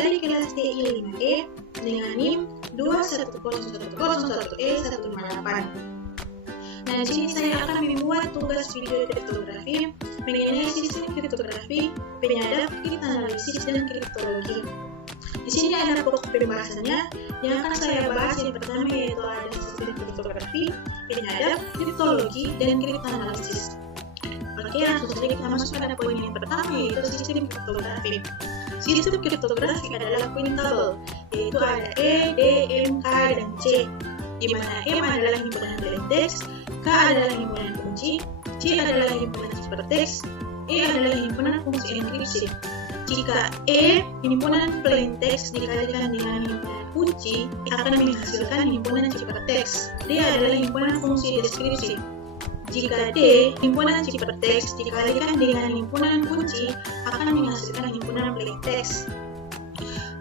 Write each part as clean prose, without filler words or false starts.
dari kelas TI 5E dengan NIM 2101001E158. Nah, di sini saya akan membuat tugas video kriptografi mengenai sistem kriptografi, penyadap, kriptoanalisis, dan kriptologi. Di sini ada pokok pembahasannya yang akan saya bahas. Yang pertama yaitu ada sistem kriptografi, penyadap, kriptologi, dan kriptoanalisis. Oke, langsung saja kita masuk pada poin yang pertama yaitu sistem kriptografi. Sistem kriptografi adalah quintable, yaitu ada E, D, M, K, dan C, di mana M adalah himpunan plainteks, K adalah himpunan kunci, C adalah himpunan ciphertext, E adalah himpunan fungsi enkripsi. Jika E, himpunan plaintext dikalikan dengan himpunan kunci, akan menghasilkan himpunan ciphertext. D adalah himpunan fungsi deskripsi. Jika D, himpunan ciphertext dikalikan dengan himpunan kunci, akan menghasilkan himpunan plaintext.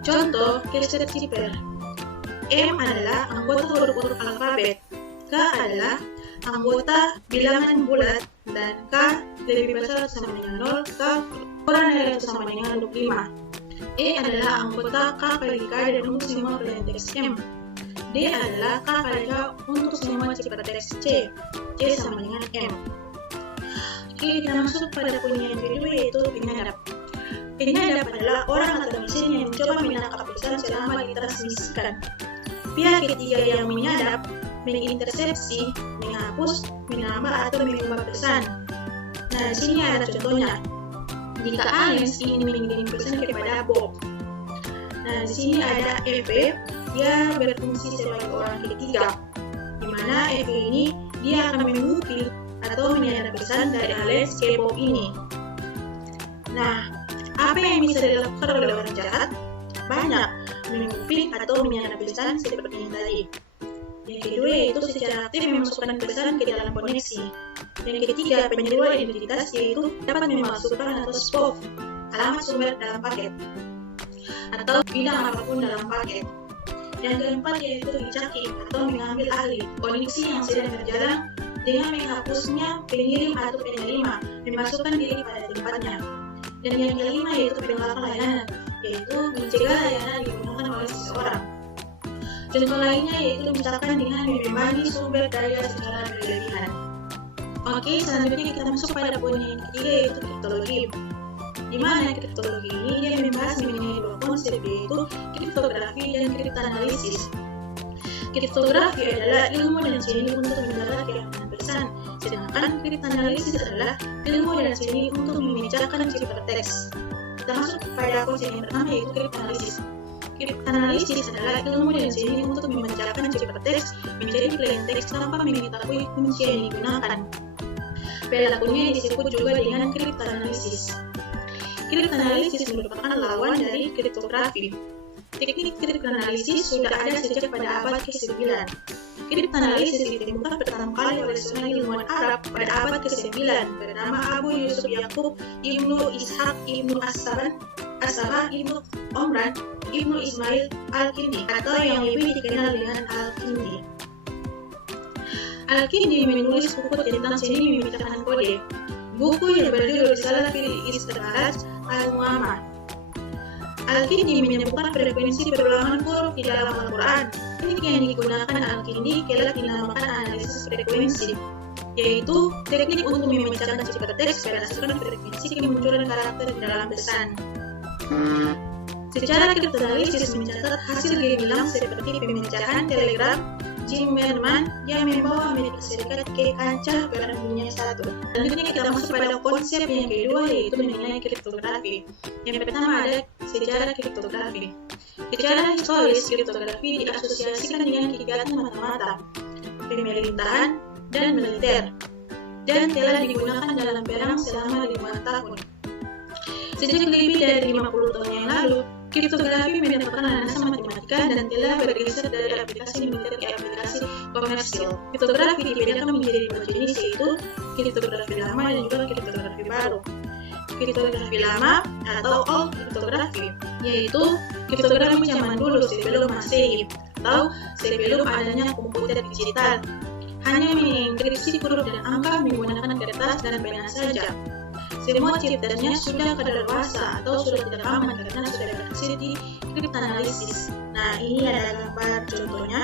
Contoh, keset cipher. M adalah anggota huruf-huruf alfabet, K adalah anggota bilangan bulat, dan K lebih besar sama dengan 0, K kurang dari atau sama dengan 25. E adalah anggota K kali K dan untuk semua plaintext M. D adalah K kali K untuk semua ciphertext C. C sama dengan M. Oke, kita masuk pada poin yang kedua yaitu penyadap. Penyadap adalah orang atau mesin yang mencoba menangkap pesan selama ditransmisikan. Pihak ketiga yang menyadap mengintersepsi, menghapus, menambah atau mengubah pesan. Nah, di sini ada contohnya. Jika Alex ingin mengirim pesan kepada Bob. Nah, di sini ada Eve, dia berfungsi sebagai orang ketiga, di mana Eve ini dia akan mengupil atau menyadap pesan dari Alex ke Bob ini. Nah, apa yang bisa dilakukan oleh orang jahat? Banyak, mengupil atau menyadap pesan seperti yang tadi. Yang kedua yaitu secara aktif memasukkan pesan ke dalam koneksi. Yang ketiga, penyerbuan identitas yaitu dapat memasukkan atau swap alamat sumber dalam paket atau bidang apapun dalam paket. Yang keempat yaitu hijacking atau mengambil alih koneksi yang sedang berjalan dengan menghapusnya pengirim atau penerima, memasukkan diri pada tempatnya. Dan yang kelima yaitu penolakan layanan, yaitu mencegah layanan digunakan oleh seseorang. Contoh lainnya yaitu misalkan dengan membebani sumber daya secara berlebihan. Oke, selanjutnya kita masuk pada poin yang ketiga yaitu kriptologi. Di mana kriptologi ini dia membahas mengenai dua konsep yaitu kriptografi dan kriptoanalisis. Kriptografi adalah ilmu dan seni untuk menjaga keamanan pesan, sedangkan kriptoanalisis adalah ilmu dan seni untuk memecahkan ciphertext. Kita masuk pada konsep yang pertama yaitu kriptoanalisis. Kriptoanalisis adalah ilmu dan seni untuk memecahkan ciphertext menjadi plaintext tanpa mengetahui kunci yang digunakan. Pelakunya disebut juga dengan kriptoanalisis. Kriptoanalisis merupakan lawan dari kriptografi. Teknik kriptoanalisis sudah ada sejak pada abad ke-9. Kriptoanalisis ditemukan pertama kali oleh seorang ilmuwan Arab pada abad ke-9 bernama Abu Yusuf Yaqub Ibnu Ishaq Ibnu As-Sabah Ibnu Omran Ibnu Ismail Al-Kindi atau yang lebih dikenal dengan Al-Kindi. Al-Kindi menulis buku tentang seni memecahkan kode. Buku yang berjudul Risalah fil Istikhraj Al-Muhammad. Al-Kindi menyebutkan frekuensi perulangan huruf di dalam Al-Quran. Teknik yang digunakan Al-Kindi kelak dinamakan analisis frekuensi, yaitu teknik untuk memecahkan ciphertext berdasarkan frekuensi kemunculan karakter di dalam pesan. Secara kriptoanalisis mencatat hasil gemilang seperti pemecahan telegram Zimmerman yang membawa Amerika Serikat ke kancah Perang Dunia I. Selanjutnya kita masuk pada konsep yang kedua yaitu mengenai kriptografi. Yang pertama ada sejarah kriptografi. Secara historis, kriptografi diasosiasikan dengan kegiatan mata-mata, pemerintahan, dan militer, dan telah digunakan dalam perang selama 5 tahun. Sejak lebih dari 50 tahun yang lalu, kriptografi merupakan landasan matematika dan telah bergeser dari aplikasi militer ke aplikasi komersil. Kriptografi dibedakan menjadi dua jenis yaitu kriptografi lama dan juga kriptografi baru. Kriptografi lama atau old kriptografi yaitu kriptografi zaman dulu sebelum Masehi atau sebelum adanya komputer digital. Hanya mengenkripsi huruf dan angka menggunakan kertas dan pena saja. semua ciptanya sudah kadaluarsa atau sudah tidak aman karena sudah berhasil di kriptoanalisis. Nah, ini ada gambar contohnya.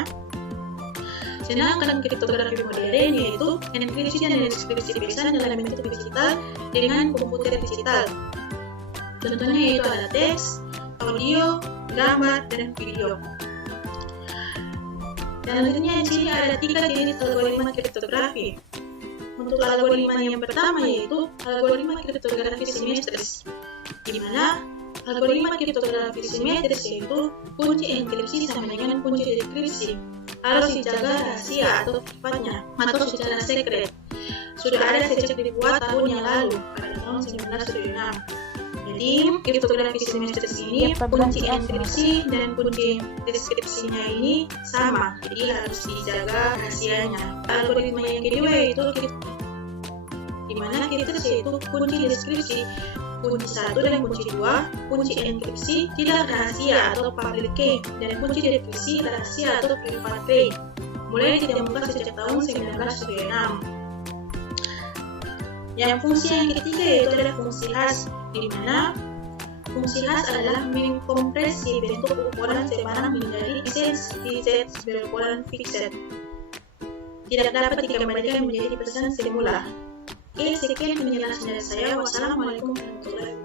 Sedangkan kriptografi modern yaitu enkripsi dan deskripsi pesan dalam bentuk digital dengan komputer digital. Contohnya yaitu ada teks, audio, gambar, dan video. Dan selanjutnya di sini ada 3 jenis algoritma kriptografi. Untuk algoritma yang pertama yaitu algoritma kriptografi simetris, di mana algoritma kriptografi simetris yaitu kunci enkripsi sama dengan kunci dekripsi harus dijaga rahasia atau sifatnya atau secara secret. Sudah ada sejak dibuat tahun yang lalu pada tahun 1976. Jadi kriptografi simetris ini kunci enkripsi dan kunci deskripsinya ini sama, jadi harus dijaga rahasianya. Algoritma yang kedua yaitu di mana kriptografi yaitu kunci deskripsi, kunci 1 dan kunci 2, kunci enkripsi tidak rahasia atau public key, dan kunci dekripsi rahasia atau private key. Mulai ditemukan sejak tahun 1976. Yang fungsi yang ketiga yaitu adalah fungsi hash, di mana fungsi hash adalah mengkompresi bentuk ukuran sebarang menjadi bits berukuran fixed. Tidak dapat dikembalikan menjadi pesan semula. Oke, sekian penjelasan dari saya. Wassalamualaikum warahmatullahi wabarakatuh.